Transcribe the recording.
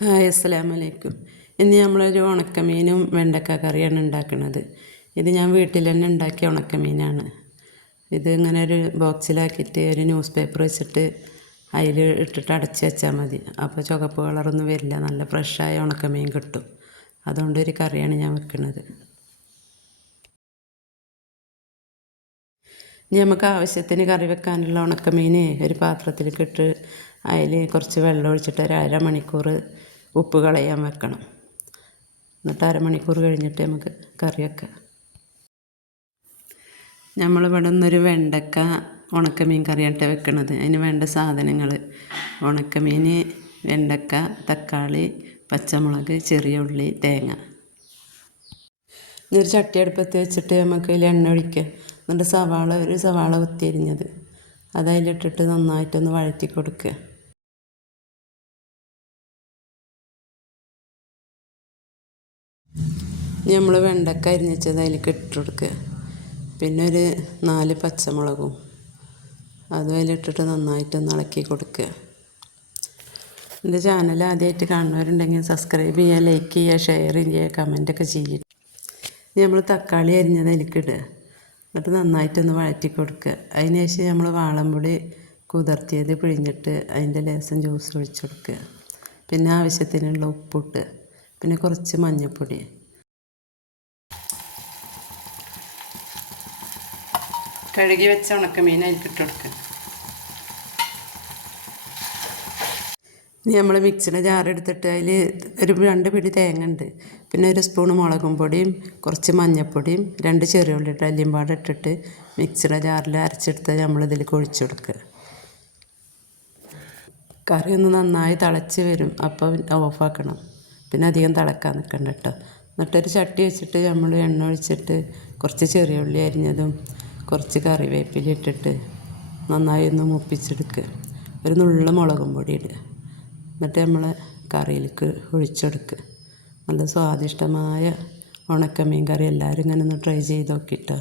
Hi അസ്സലാമു അലൈക്കും. ഇന്ന് നമ്മളൊരു ഉണക്കമീനും വെണ്ടക്ക കറിയാണ് ഉണ്ടാക്കുന്നത്. ഇത് ഞാൻ വീട്ടിൽ തന്നെ ഉണ്ടാക്കിയ ഉണക്കമീനാണ്. ഇത് ഇങ്ങനെ ഒരു ബോക്സിലാക്കിയിട്ട് ഒരു ന്യൂസ് പേപ്പർ വെച്ചിട്ട് അതിൽ ഇട്ടിട്ട് അടച്ച് വെച്ചാൽ മതി. അപ്പോൾ ചുവപ്പ് കളറൊന്നും വരില്ല, നല്ല ഫ്രഷായ ഉണക്കമീൻ കിട്ടും. അതുകൊണ്ട് ഒരു കറിയാണ് ഞാൻ വെക്കുന്നത്. ഇനി നമുക്ക് ആവശ്യത്തിന് കറി വെക്കാനുള്ള ഉണക്കമീൻ ഒരു പാത്രത്തിലേക്ക് ഇട്ട് അതിൽ കുറച്ച് വെള്ളം ഒഴിച്ചിട്ട് ഒരു അരമണിക്കൂർ ഉപ്പ് കളയാൻ വെക്കണം. എന്നിട്ട് അരമണിക്കൂർ കഴിഞ്ഞിട്ട് നമുക്ക് കറി വെക്കാം. നമ്മളിവിടെ നിന്നൊരു വെണ്ടക്ക ഉണക്കമീൻ കറിയായിട്ട് വെക്കണത്. അതിന് വേണ്ട സാധനങ്ങൾ: ഉണക്കമീൻ, വെണ്ടക്ക, തക്കാളി, പച്ചമുളക്, ചെറിയ ഉള്ളി, തേങ്ങ. ഇതൊരു ചട്ടി അടുപ്പത്ത് വെച്ചിട്ട് നമുക്ക് അതിൽ എണ്ണ ഒഴിക്കുക. എന്നിട്ട് ഒരു സവാള കുത്തിയരിഞ്ഞത് അതിലിട്ടിട്ട് നന്നായിട്ടൊന്ന് വഴറ്റി കൊടുക്കുക. നമ്മൾ വെണ്ടക്ക അരിഞ്ഞത് അതിലേക്ക് ഇട്ട് കൊടുക്കുക. പിന്നെ ഒരു 4 പച്ചമുളകും അതും അതിലിട്ടിട്ട് നന്നായിട്ടൊന്ന് ഇളക്കി കൊടുക്കുക. എൻ്റെ ചാനൽ ആദ്യമായിട്ട് കാണുന്നവരുണ്ടെങ്കിൽ സബ്സ്ക്രൈബ് ചെയ്യുക, ലൈക്ക് ചെയ്യുക, ഷെയർ ചെയ്യുക, കമൻറ്റൊക്കെ ചെയ്യുക. നമ്മൾ തക്കാളി അരിഞ്ഞത് അതിലേക്ക് ഇടുക. എന്നിട്ട് നന്നായിട്ടൊന്ന് വഴറ്റി കൊടുക്കുക. അതിന് ശേഷം നമ്മൾ വാളംപുളി കുതിർത്തിയത് പിഴിഞ്ഞിട്ട് അതിൻ്റെ ലേശം ജ്യൂസ് ഒഴിച്ച് കൊടുക്കുക. പിന്നെ ആവശ്യത്തിനുള്ള ഉപ്പിട്ട്, പിന്നെ കുറച്ച് മഞ്ഞൾപ്പൊടി. കഴുകി വെച്ച ഉണക്കമീൻ അതിലേക്ക് ഇട്ട് കൊടുക്കുക. ഇനി നമ്മൾ മിക്സിയുടെ ജാറെടുത്തിട്ട് അതിൽ ഒരു 2 പിടി തേങ്ങ ഉണ്ട്, പിന്നെ ഒരു സ്പൂൺ മുളകും പൊടിയും കുറച്ച് മഞ്ഞൾപ്പൊടിയും 2 ചെറിയ ഉള്ളി അല്ലിയും പാടെ ഇട്ടിട്ട് മിക്സിയുടെ ജാറിൽ അരച്ചെടുത്ത് നമ്മളിതിലേക്ക് ഒഴിച്ചു കൊടുക്കുക. കറി ഒന്ന് നന്നായി തിളച്ച് വരും, അപ്പോൾ ഓഫാക്കണം. പിന്നെ അധികം തിളക്കാൻ നിൽക്കണ്ട കേട്ടോ. എന്നിട്ടൊരു ചട്ടി വെച്ചിട്ട് നമ്മൾ എണ്ണ ഒഴിച്ചിട്ട് കുറച്ച് ചെറിയ ഉള്ളി അരിഞ്ഞതും കുറച്ച് കറിവേപ്പില ഇട്ടിട്ട് നന്നായി ഒന്ന് മൂപ്പിച്ചെടുക്കുക. ഒരു നുള്ളു മുളകും പൊടി ഇടുക. എന്നിട്ട് നമ്മൾ കറിയിലേക്ക് ഒഴിച്ചെടുക്കുക. നല്ല സ്വാദിഷ്ടമായ ഉണക്കമീൻ കറി എല്ലാവരും ഇങ്ങനെ ഒന്ന് ട്രൈ ചെയ്ത് നോക്കിയിട്ടോ.